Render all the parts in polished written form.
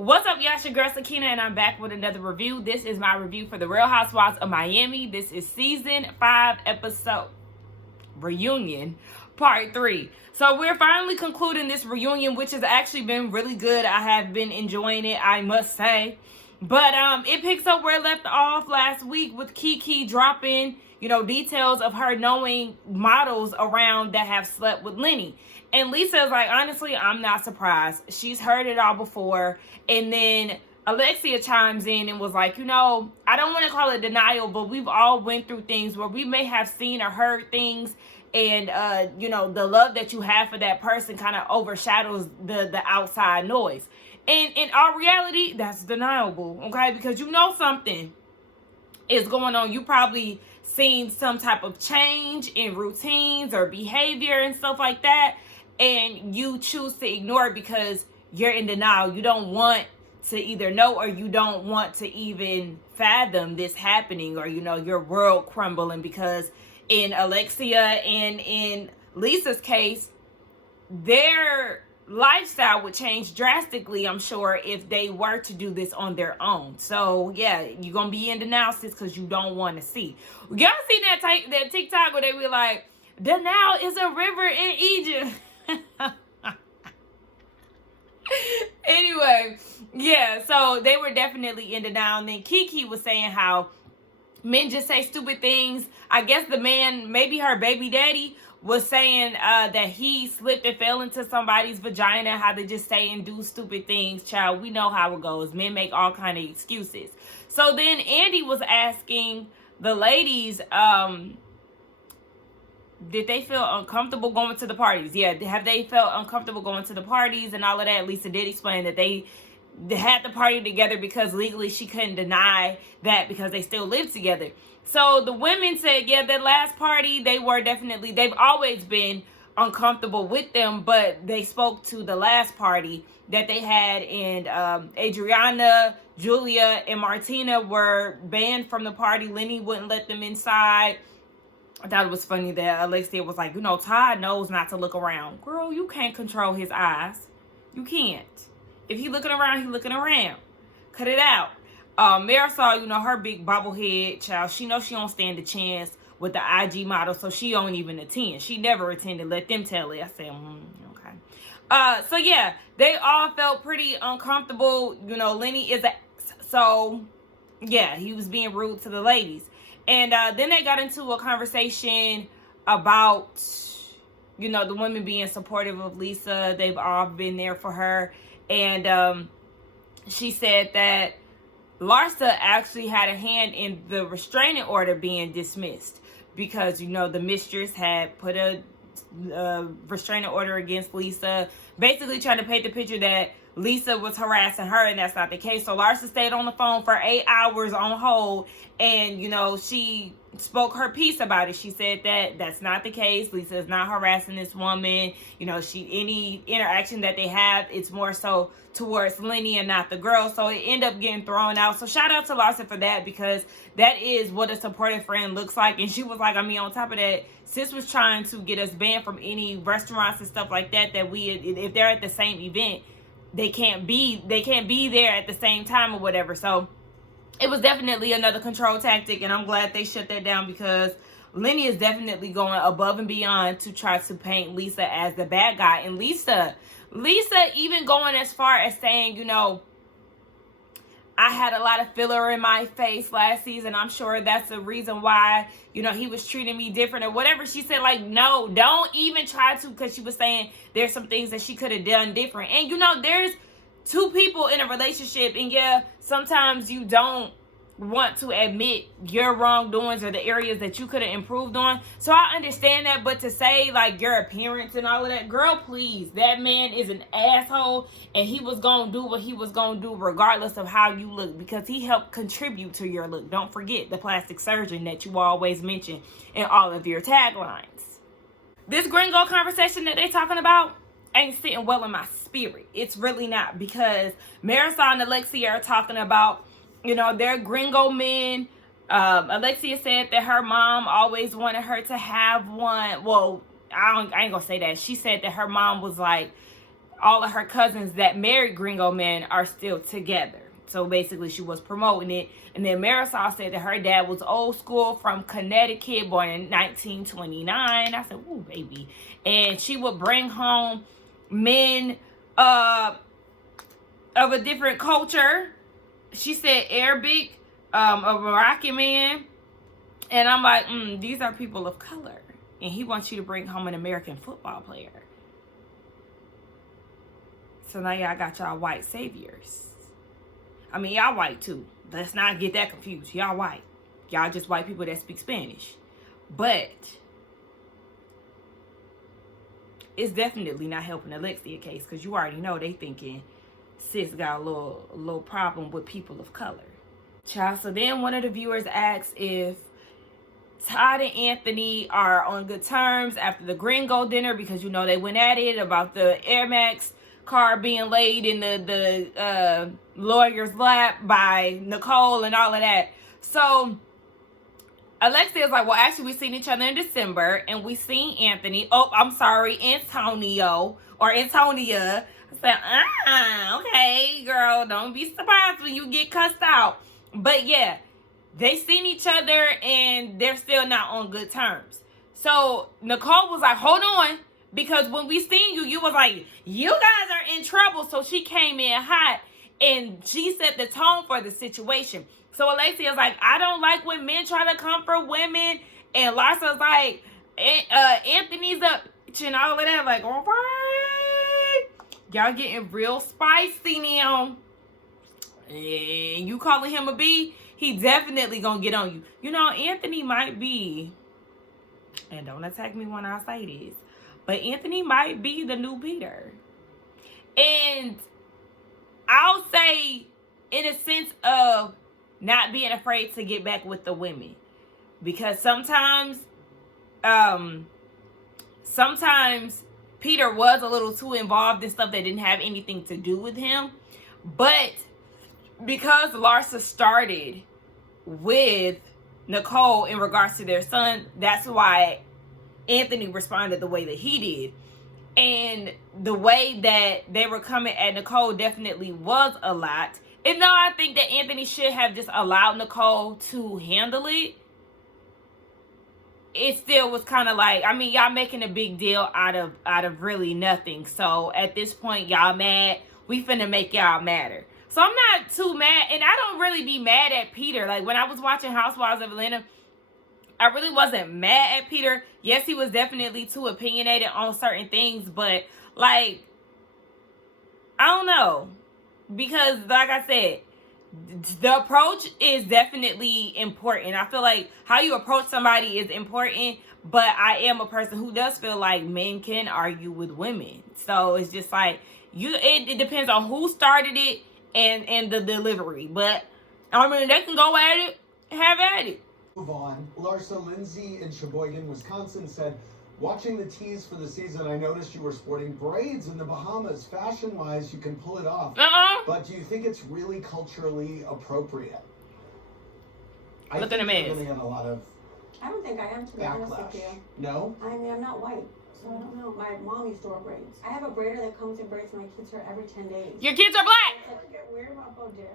What's up, y'all? It's your girl Sakina, and I'm back with another review. This is my review for the Real Housewives of Miami. This is season 5, episode reunion, part 3. So we're finally concluding this reunion, which has actually been really good. I have been enjoying it, I must say. But it picks up where it left off last week with Kiki dropping, details of her knowing models around that have slept with Lenny. And Lisa's like, honestly, I'm not surprised. She's heard it all before. And then Alexia chimes in and was like, I don't want to call it denial, but we've all went through things where we may have seen or heard things. And, the love that you have for that person kind of overshadows the outside noise. And in our reality, that's deniable, okay? Because something is going on. You probably seen some type of change in routines or behavior and stuff like that. And you choose to ignore it because you're in denial. You don't want to either know or you don't want to even fathom this happening or, your world crumbling, because in Alexia and in Lisa's case, their lifestyle would change drastically, I'm sure, if they were to do this on their own. So, yeah, you're going to be in denial because you don't want to see. Y'all seen that TikTok where they be like, denial is a river in Egypt. Anyway, yeah, so they were definitely in denial. And then Kiki was saying how men just say stupid things. I guess the man, maybe her baby daddy, was saying that he slipped and fell into somebody's vagina, how they just say and do stupid things. Child, we know how it goes. Men make all kind of excuses. So then Andy was asking the ladies, did they feel uncomfortable going to the parties? Yeah, have they felt uncomfortable going to the parties and all of that? Lisa did explain that they had the party together because legally she couldn't deny that because they still live together. So the women said, yeah, that last party, they've always been uncomfortable with them, but they spoke to the last party that they had, and Adriana, Julia, and Martina were banned from the party. Lenny wouldn't let them inside. I thought it was funny that Alexia was like, Todd knows not to look around. Girl, you can't control his eyes. You can't. If he looking around, he looking around. Cut it out. Marisol, her big bobblehead child, she knows she don't stand a chance with the IG model, so she don't even attend. She never attended. Let them tell it. I said, okay. So yeah, they all felt pretty uncomfortable. Lenny is so yeah, he was being rude to the ladies. And then they got into a conversation about, the women being supportive of Lisa. They've all been there for her. And she said that Larsa actually had a hand in the restraining order being dismissed because, the mistress had put a restraining order against Lisa, basically trying to paint the picture that Lisa was harassing her, and that's not the case. So Larsa stayed on the phone for 8 hours on hold, and, she spoke her piece about it. She said that that's not the case. Lisa is not harassing this woman. Any interaction that they have, it's more so towards Lenny and not the girl. So it ended up getting thrown out. So shout out to Larsa for that, because that is what a supportive friend looks like. And she was like, on top of that, sis was trying to get us banned from any restaurants and stuff like that, if they're at the same event, they can't be there at the same time or whatever. So it was definitely another control tactic, and I'm glad they shut that down, because Lenny is definitely going above and beyond to try to paint Lisa as the bad guy. And Lisa even going as far as saying, I had a lot of filler in my face last season. I'm sure that's the reason why, he was treating me different or whatever. She said, no, don't even try to, because she was saying there's some things that she could have done different. And, there's two people in a relationship, and yeah, sometimes you don't want to admit your wrongdoings or the areas that you could have improved on. So I understand that, but to say your appearance and all of that, girl, please, that man is an asshole, and he was gonna do what he was gonna do regardless of how you look, because he helped contribute to your look. Don't forget the plastic surgeon that you always mention in all of your taglines. This Gringo conversation that they talking about ain't sitting well in my spirit. It's really not, because Marisol and Alexia are talking about, they're Gringo men. Alexia said that her mom always wanted her to have one. Well, I ain't gonna say that. She said that her mom was like, all of her cousins that married Gringo men are still together. So basically she was promoting it. And then Marisol said that her dad was old school from Connecticut, born in 1929. I said, ooh, baby. And she would bring home men of a different culture. She said Arabic, a Moroccan man. And I'm like, these are people of color. And he wants you to bring home an American football player. So now y'all got y'all white saviors. I mean, y'all white too. Let's not get that confused. Y'all white. Y'all just white people that speak Spanish. But it's definitely not helping Alexia case, because you already know they thinking sis got a little problem with people of color. Child, so then one of the viewers asked if Todd and Anthony are on good terms after the Gringo dinner, because you know they went at it about the Air Max car being laid in the lawyer's lap by Nicole and all of that. So Alexia is like, well, actually we seen each other in December and we seen Anthony. Oh, I'm sorry, Antonio or Antonia. I said, okay, girl, don't be surprised when you get cussed out. But yeah, they seen each other and they're still not on good terms. So Nicole was like, hold on. Because when we seen you, you was like, you guys are in trouble. So she came in hot and she set the tone for the situation. So Alexia's like, I don't like when men try to comfort women. And Larsa's like, Anthony's up and all of that. Like, all right. Y'all getting real spicy now. And you calling him a B? He definitely gonna get on you. You know, Anthony might be, and don't attack me when I say this, but Anthony might be the new Peter. And I'll say in a sense of not being afraid to get back with the women. Because sometimes Peter was a little too involved in stuff that didn't have anything to do with him. But because Larsa started with Nicole in regards to their son, that's why Anthony responded the way that he did. And the way that they were coming at Nicole definitely was a lot. And though I think that Anthony should have just allowed Nicole to handle it, it still was kind of like, I mean, y'all making a big deal out of really nothing. So at this point, y'all mad. We finna make y'all madder. So I'm not too mad. And I don't really be mad at Peter. Like when I was watching Housewives of Atlanta, I really wasn't mad at Peter. Yes, he was definitely too opinionated on certain things. But like, I don't know. Because like I said, the approach is definitely important. I feel like how you approach somebody is important. But I am a person who does feel like men can argue with women. So it's just like, it depends on who started it and the delivery. But I mean, they can go at it, have at it. Move on. Larsa, Lindsay in Sheboygan, Wisconsin said, watching the tease for the season, I noticed you were sporting braids in the Bahamas. Fashion-wise, you can pull it off. But do you think it's really culturally appropriate? Look at the man. You're going to get a lot of I don't think I am, to be honest with you. No? I mean, I'm not white, so I don't know. My mom used to wear braids. I have a braider that comes and braids my kids' hair every 10 days. Your kids are black! I get weird about Bo Derek.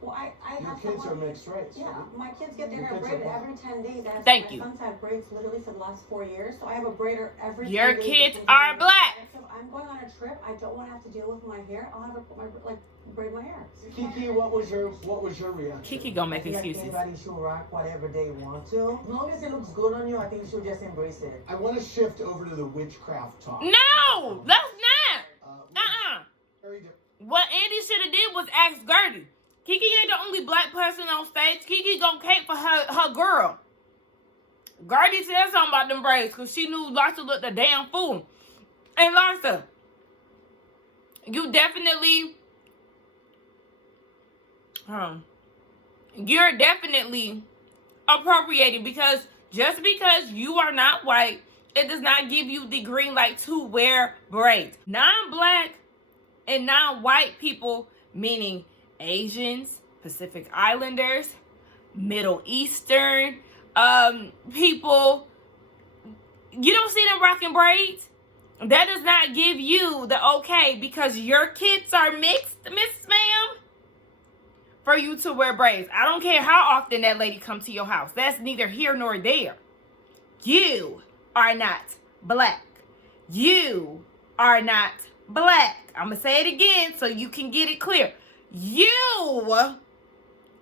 Well, I Your have kids are mixed race. Yeah, my kids get their Your hair kids are braided black. every 10 days. Thank you. My son's had braids literally for the last 4 years, so I have a braider every Your 10 days. kids are black! So if I'm going on a trip, I don't want to have to deal with my hair. I'll have her put my, braid my hair. Kiki, what was your reaction? Kiki gonna make I think excuses. Everybody should rock whatever they want to. As long as it looks good on you, I think you should just embrace it. I want to shift over to the witchcraft talk. No! That's not! Very different. What Andy should have did was ask Gertie. Kiki ain't the only black person on stage. Kiki gonna cape for her girl. Gertie said something about them braids because she knew Larsa looked a damn fool. And Larsa, you definitely, you're definitely appropriated, because just because you are not white, it does not give you the green light to wear braids. Non-black and non-white people, meaning Asians, Pacific Islanders, Middle Eastern people, you don't see them rocking braids. That does not give you the okay because your kids are mixed, Miss Ma'am, for you to wear braids. I don't care how often that lady comes to your house. That's neither here nor there. You are not black. You are not black. I'm going to say it again so you can get it clear. You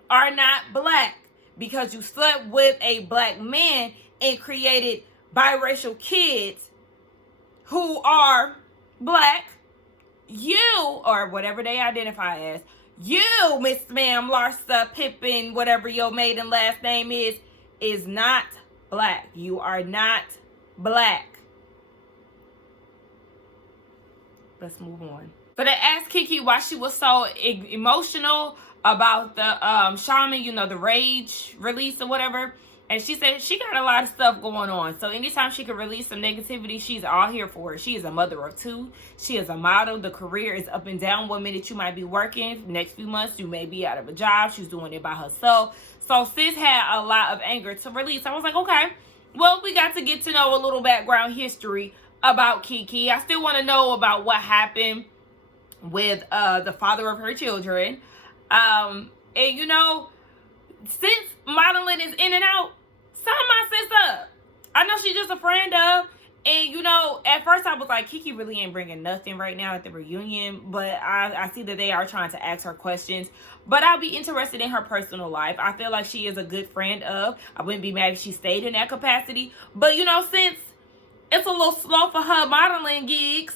are not black because you slept with a black man and created biracial kids who are black. You, or whatever they identify as, you, Miss Ma'am, Larsa, Pippin, whatever your maiden last name is not black. You are not black. Let's move on. So they asked Kiki why she was so emotional about the shaman, the rage release or whatever. And she said she got a lot of stuff going on. So anytime she can release some negativity, she's all here for it. She is a mother of two. She is a model. The career is up and down. 1 minute you might be working. Next few months you may be out of a job. She's doing it by herself. So sis had a lot of anger to release. I was like, okay, well, we got to get to know a little background history about Kiki. I still want to know about what happened with the father of her children. And since modeling is in and out, sign my sis up. I know she's just a friend of. And, at first I was like, Kiki really ain't bringing nothing right now at the reunion. But I see that they are trying to ask her questions. But I'll be interested in her personal life. I feel like she is a good friend of. I wouldn't be mad if she stayed in that capacity. But, since it's a little slow for her modeling gigs,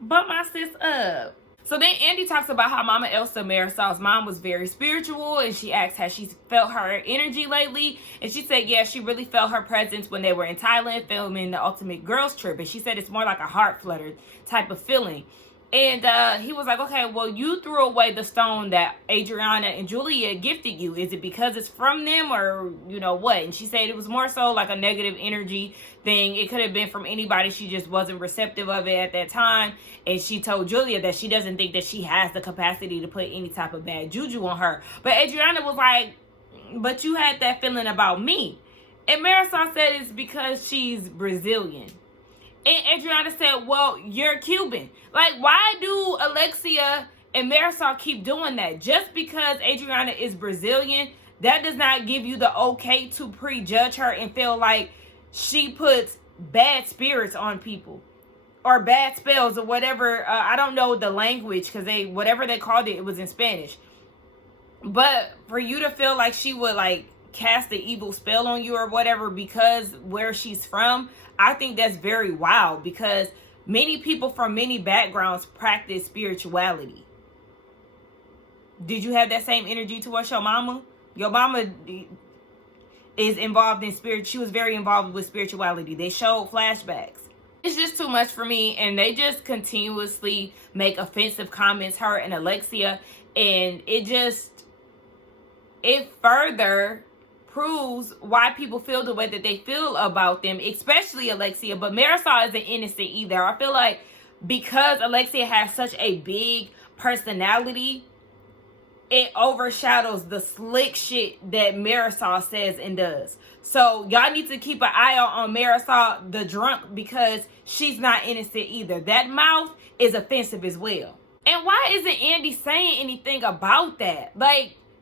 bump my sis up. So then Andy talks about how Mama Elsa, Marisol's mom, was very spiritual, and she asked how she's felt her energy lately. And she said, yeah, she really felt her presence when they were in Thailand filming the Ultimate Girls Trip. And she said it's more like a heart flutter type of feeling. And he was like, okay, well, you threw away the stone that Adriana and Julia gifted you. Is it because it's from them or, what? And she said it was more so like a negative energy thing. It could have been from anybody. She just wasn't receptive of it at that time. And she told Julia that she doesn't think that she has the capacity to put any type of bad juju on her. But Adriana was like, but you had that feeling about me. And Marisol said it's because she's Brazilian. And Adriana said, well, you're Cuban. Like, why do Alexia and Marisol keep doing that? Just because Adriana is Brazilian, that does not give you the okay to prejudge her and feel like she puts bad spirits on people. Or bad spells or whatever. I don't know the language because whatever they called it, it was in Spanish. But for you to feel like she would cast an evil spell on you or whatever because where she's from, I think that's very wild because many people from many backgrounds practice spirituality. Did you have that same energy towards your mama? Your mama is involved in spirit. She was very involved with spirituality. They showed flashbacks. It's just too much for me, and they just continuously make offensive comments, her and Alexia, and it further proves why people feel the way that they feel about them, especially Alexia. But Marisol isn't innocent either. I feel like because Alexia has such a big personality, it overshadows the slick shit that Marisol says and does. So y'all need to keep an eye out on Marisol the drunk because she's not innocent either. That mouth is offensive as well. And why isn't Andy saying anything about that?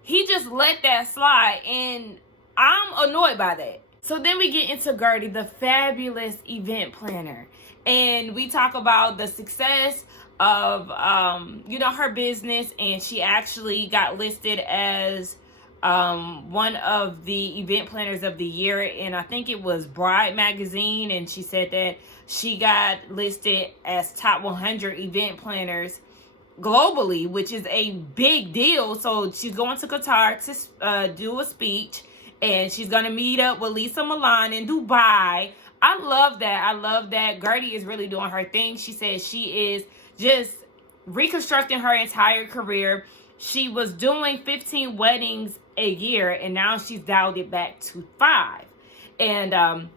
He just let that slide, and I'm annoyed by that. So then we get into Gertie, the fabulous event planner. And we talk about the success of, her business. And she actually got listed as one of the event planners of the year. And I think it was Bride magazine. And she said that she got listed as top 100 event planners globally, which is a big deal. So she's going to Qatar to do a speech. And she's going to meet up with Lisa Milan in Dubai. I love that. Gertie is really doing her thing. She says she is just reconstructing her entire career. She was doing 15 weddings a year, and now she's dialed it back to 5. And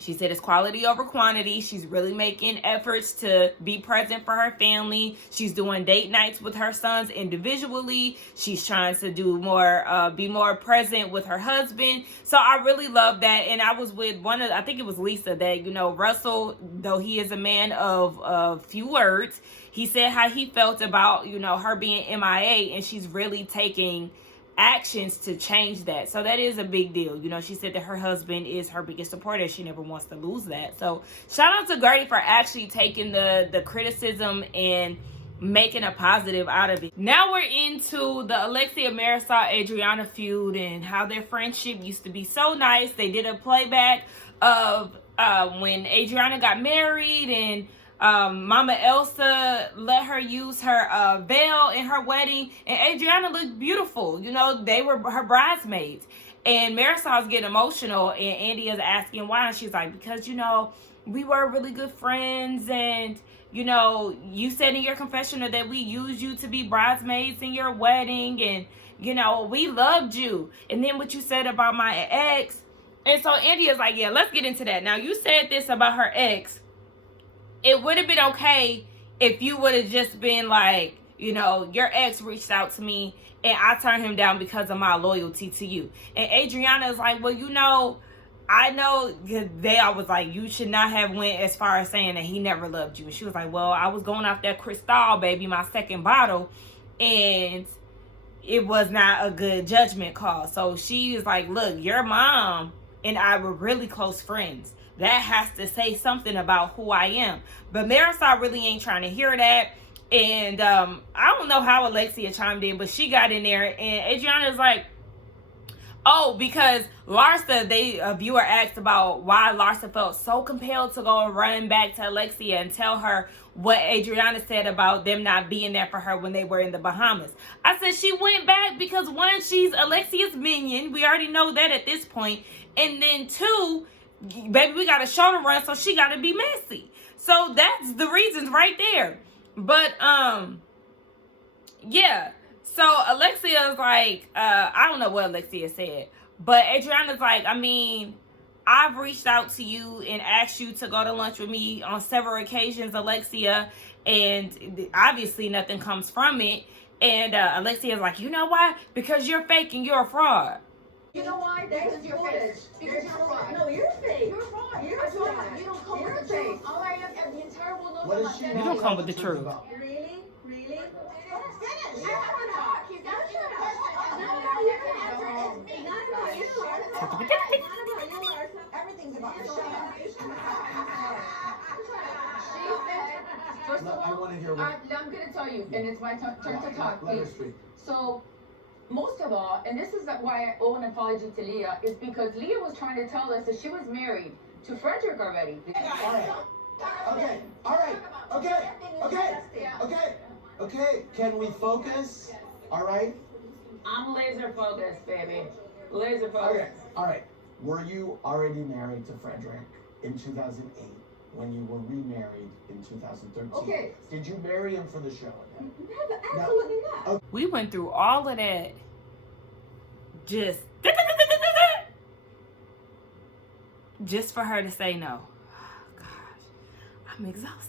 She said it's quality over quantity. She's really making efforts to be present for her family. She's doing date nights with her sons individually. She's trying to do more, be more present with her husband. So I really love that. And I was with I think it was Lisa, that, you know, Russell, though he is a man of few words, he said how he felt about, you know, her being MIA, and she's really taking actions to change that. So that is a big deal. You know, she said that her husband is her biggest supporter. She never wants to lose that. So shout out to Gertie for actually taking the criticism and making a positive out of it. Now we're into the Alexia Marisol Adriana feud and how their friendship used to be so nice. They did a playback of when Adriana got married, and Mama Elsa let her use her veil in her wedding, and Adriana looked beautiful. You know, they were her bridesmaids. And Marisol's getting emotional, and Andy is asking why, and she's like, because, you know, we were really good friends, and, you know, you said in your confessional that we used you to be bridesmaids in your wedding, and, you know, we loved you. And then what you said about my ex. And so Andy is like, yeah, let's get into that. Now, you said this about her ex. It would have been okay if you would have just been like, you know, your ex reached out to me and I turned him down because of my loyalty to you. And Adriana is like, well, you know, I know I was like, you should not have went as far as saying that he never loved you. And she was like, well, I was going off that Cristal, baby, my second bottle, and it was not a good judgment call. So she is like, look, your mom and I were really close friends. That has to say something about who I am. But Marisol really ain't trying to hear that. And I don't know how Alexia chimed in, but she got in there. And Adriana's like, oh, because Larsa, a viewer asked about why Larsa felt so compelled to go and run back to Alexia and tell her what Adriana said about them not being there for her when they were in the Bahamas. I said she went back because, one, she's Alexia's minion. We already know that at this point. And then two, baby, we got a show to run, so she got to be messy. So that's the reasons right there. But, yeah. So Alexia's like, I don't know what Alexia said, but Adriana's like, I mean, I've reached out to you and asked you to go to lunch with me on several occasions, Alexia, and obviously nothing comes from it. And Alexia's like, you know why? Because you're fake and you're a fraud. You know why? Because you're fake. Because you're a fraud. No, you're fake. You're a fraud. You're a fraud. You don't come with the truth. All I am, the entire world knows What is about she that. You don't come with the truth. Really? Really? Finish. I want to talk. He's asking a question. No, you can answer it. It's not about you, Larsa. It's not about you, Larsa. Everything's about you. Shut up. First of I all, want to hear what. I'm going to tell you, and it's my turn to talk, Let her please. speak. So, most of all, and this is why I owe an apology to Leah, is because Leah was trying to tell us that she was married to Frederick already. All right. Okay. All right. Okay. Okay. Okay. Okay. Can we focus? All right. I'm laser focused, baby. Laser Okay. focused. All right. Were you already married to Frederick in 2008 when you were remarried in 2013? Okay. Did you marry him for the show? Absolutely not. We went through all of that just for her to say no. Oh, gosh, I'm exhausted.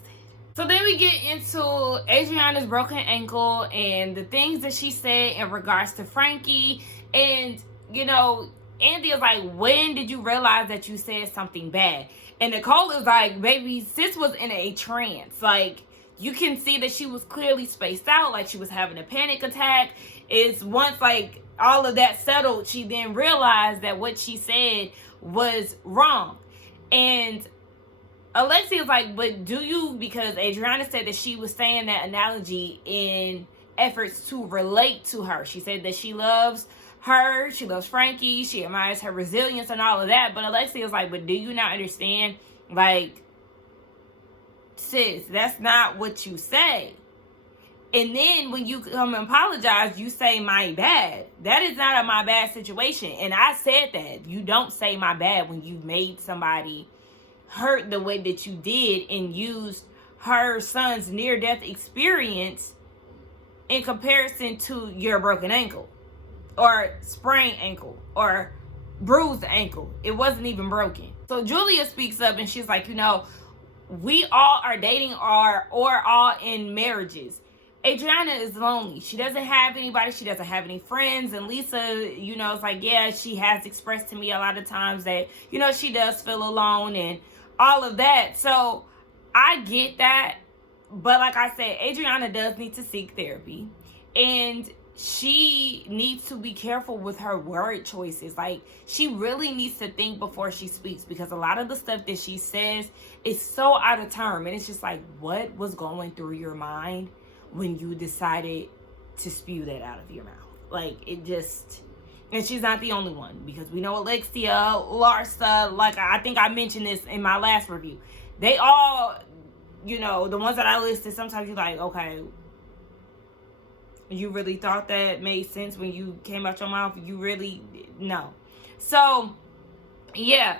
So then we get into Adriana's broken ankle and the things that she said in regards to Frankie. And, you know, Andy is like, when did you realize that you said something bad? And Nicole is like, baby, sis was in a trance. Like, you can see that she was clearly spaced out, like she was having a panic attack. It's once, like, all of that settled, she then realized that what she said was wrong. And Alexia's like, but do you, because Adriana said that she was saying that analogy in efforts to relate to her. She said that she loves her, she loves Frankie, she admires her resilience and all of that. But Alexia's like, but do you not understand? Like, sis, that's not what you say. And then when you come and apologize, you say my bad. That is not a my bad situation. And I said that. You don't say my bad when you made somebody hurt the way that you did and used her son's near-death experience in comparison to your broken ankle or sprained ankle or bruised ankle. It wasn't even broken. So Julia speaks up and she's like, you know, we all are dating or all in marriages. Adriana is lonely. She doesn't have anybody. She doesn't have any friends. And Lisa, you know, it's like, yeah, she has expressed to me a lot of times that, you know, she does feel alone and all of that. So I get that. But like I said, Adriana does need to seek therapy. And she needs to be careful with her word choices. Like, she really needs to think before she speaks, because a lot of the stuff that she says is so out of term. And it's just like, what was going through your mind when you decided to spew that out of your mouth? Like, it just... And she's not the only one, because we know Alexia, Larsa, like I think I mentioned this in my last review. They all, you know, the ones that I listed, sometimes you're like, okay, you really thought that made sense when you came out your mouth? You really... No. So, yeah.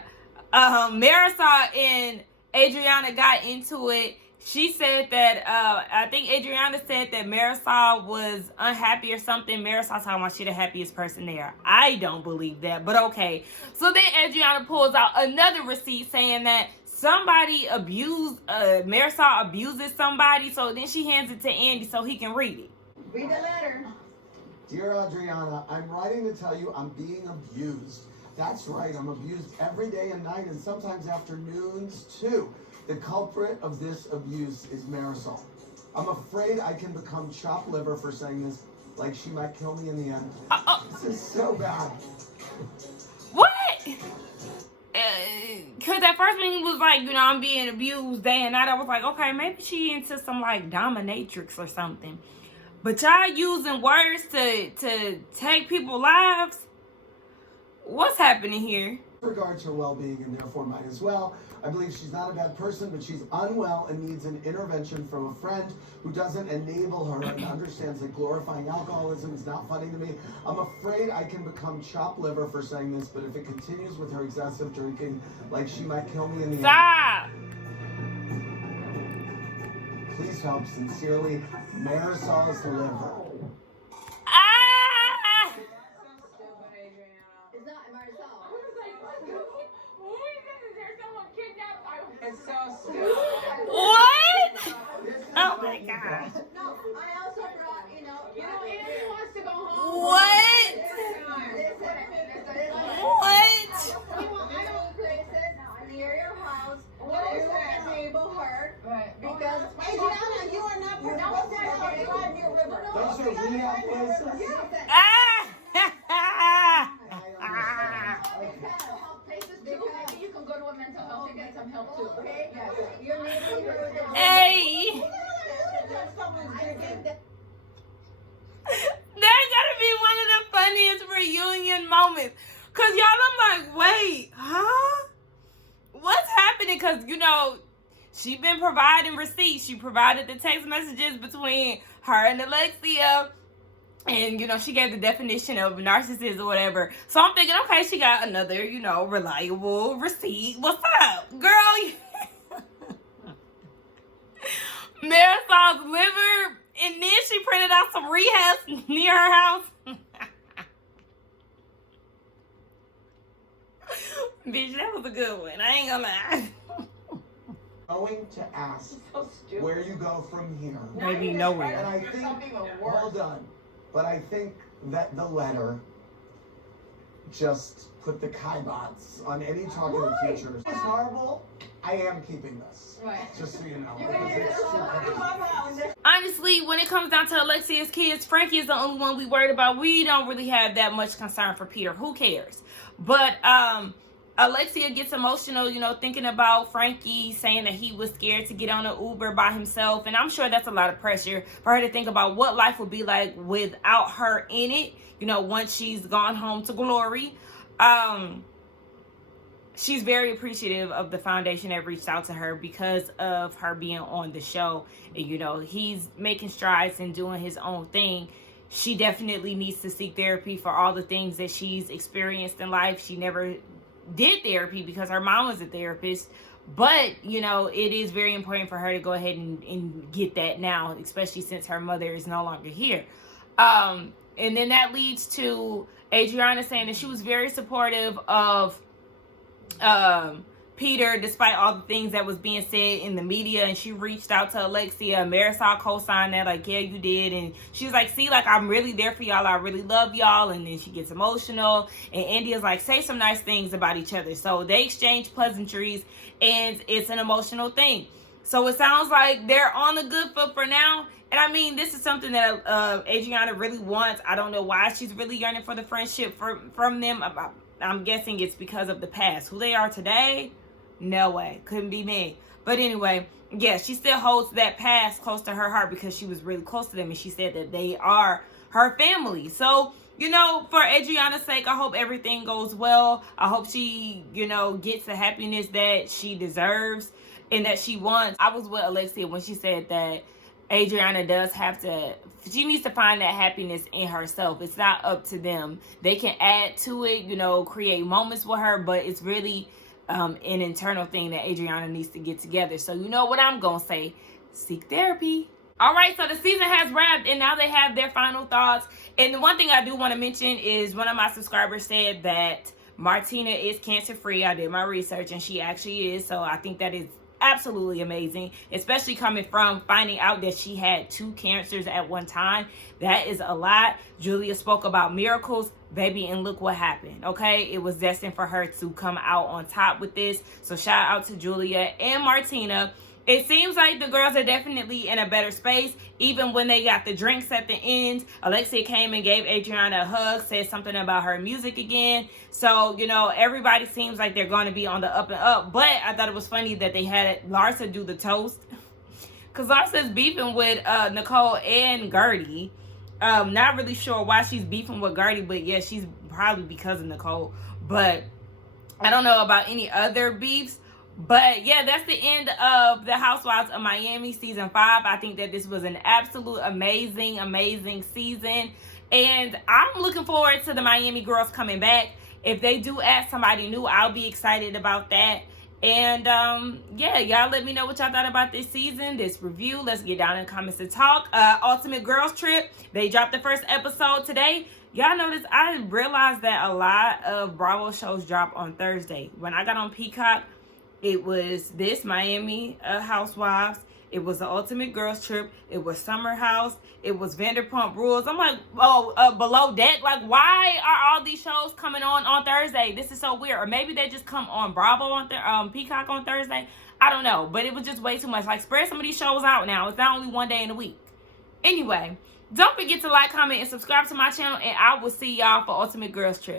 Marisol and Adriana got into it. She said that, I think Adriana said that Marisol was unhappy or something. Marisol talking about she the happiest person there. I don't believe that, but okay. So then Adriana pulls out another receipt saying that somebody Marisol abuses somebody. So then she hands it to Andy so he can read it. Read the letter. Dear Adriana, I'm writing to tell you I'm being abused. That's right, I'm abused every day and night, and sometimes afternoons too. The culprit of this abuse is Marisol. I'm afraid I can become chopped liver for saying this, like she might kill me in the end. This is so bad. What? Because at first when he was like, you know, I'm being abused day and night, I was like, okay, maybe she into some like dominatrix or something. But y'all using words to take people's lives? What's happening here? Regards her well-being and therefore mine as well. I believe she's not a bad person, but she's unwell and needs an intervention from a friend who doesn't enable her and understands that glorifying alcoholism is not funny to me. I'm afraid I can become chopped liver for saying this, but if it continues with her excessive drinking, like she might kill me in the end. Stop! Please help. Sincerely, Marisol's liver. Ah! It's not Marisol. It's so stupid. What? Oh my God. No, I also brought, you know, Andy wants to go home. What? What? I know places near your house where you can enable her. Right. Because, Adriana, you are not supposed to drive near river. Those are rehab places? Ah! Places too. Maybe you can go to a mental health to get some help too. Okay? Yes. You're making her the... Hey! That gotta be one of the funniest reunion moments. Cause y'all, I'm like, wait, huh? What's happening? Cause, you know, she been providing receipts. She provided the text messages between her and Alexia. And, you know, she gave the definition of narcissist or whatever. So I'm thinking, okay, she got another, you know, reliable receipt. What's up, girl? Marisol's liver. And then she printed out some rehabs near her house. Bitch, that was a good one. I ain't gonna lie. Going to ask where you go from here. Maybe nowhere. And I think, well done, but I think that the letter just put the kibosh on any talk in the future. It's horrible. I am keeping this. Right. Just so you know. Because it's too Honestly, when it comes down to Alexia's kids, Frankie is the only one we worried about. We don't really have that much concern for Peter. Who cares? But Alexia gets emotional, you know, thinking about Frankie saying that he was scared to get on an Uber by himself. And I'm sure that's a lot of pressure for her to think about what life would be like without her in it, you know, once she's gone home to glory. She's very appreciative of the foundation that reached out to her because of her being on the show. And, you know, he's making strides and doing his own thing. She definitely needs to seek therapy for all the things that she's experienced in life. She never did therapy because her mom was a therapist. But, you know, it is very important for her to go ahead and get that now, especially since her mother is no longer here. And then that leads to Adriana saying that she was very supportive of Peter, despite all the things that was being said in the media, and she reached out to Alexia. Marisol co-signed that, like, yeah, you did. And she was like, see, like, I'm really there for y'all. I really love y'all. And then she gets emotional, and India's like, say some nice things about each other. So they exchange pleasantries, and it's an emotional thing. So it sounds like they're on the good foot for now. And I mean, this is something that Adriana really wants. I don't know why she's really yearning for the friendship from them. I'm guessing it's because of the past. Who they are today, no way. Couldn't be me. But anyway, yeah, she still holds that past close to her heart because she was really close to them. And she said that they are her family. So, you know, for Adriana's sake, I hope everything goes well. I hope she, you know, gets the happiness that she deserves and that she wants. I was with Alexia when she said that Adriana does have to, she needs to find that happiness in herself. It's not up to them. They can add to it, you know, create moments with her, but it's really an internal thing that Adriana needs to get together. So you know what I'm going to say, seek therapy. All right, so the season has wrapped, and now they have their final thoughts. And the one thing I do want to mention is one of my subscribers said that Martina is cancer-free. I did my research, and she actually is. So I think that is absolutely amazing, especially coming from finding out that she had 2 cancers at one time. That is a lot. Julia spoke about miracles, baby, and look what happened. Okay, it was destined for her to come out on top with this. So shout out to Julia and Martina. It seems like the girls are definitely in a better space. Even when they got the drinks at the end, Alexia came and gave Adriana a hug, said something about her music again. So, you know, everybody seems like they're going to be on the up and up. But I thought it was funny that they had Larsa do the toast. Because Larsa's beefing with Nicole and Gertie. Not really sure why she's beefing with Gertie, but yeah, she's probably because of Nicole. But I don't know about any other beefs. But yeah, that's the end of the Housewives of Miami season 5. I think that this was an absolute amazing season. And I'm looking forward to the Miami girls coming back. If they do add somebody new, I'll be excited about that. And yeah, y'all let me know what y'all thought about this season, this review. Let's get down in the comments to talk. Ultimate Girls Trip, they dropped the first episode today. Y'all notice I realized that a lot of Bravo shows drop on Thursday. When I got on Peacock, it was this Miami Housewives. It was the Ultimate Girls Trip. It was Summer House. It was Vanderpump Rules. I'm like, oh, Below Deck. Like, why are all these shows coming on Thursday? This is so weird. Or maybe they just come on Bravo on Peacock on Thursday. I don't know. But it was just way too much. Like, spread some of these shows out now. It's not only one day in a week. Anyway, don't forget to like, comment, and subscribe to my channel. And I will see y'all for Ultimate Girls Trip.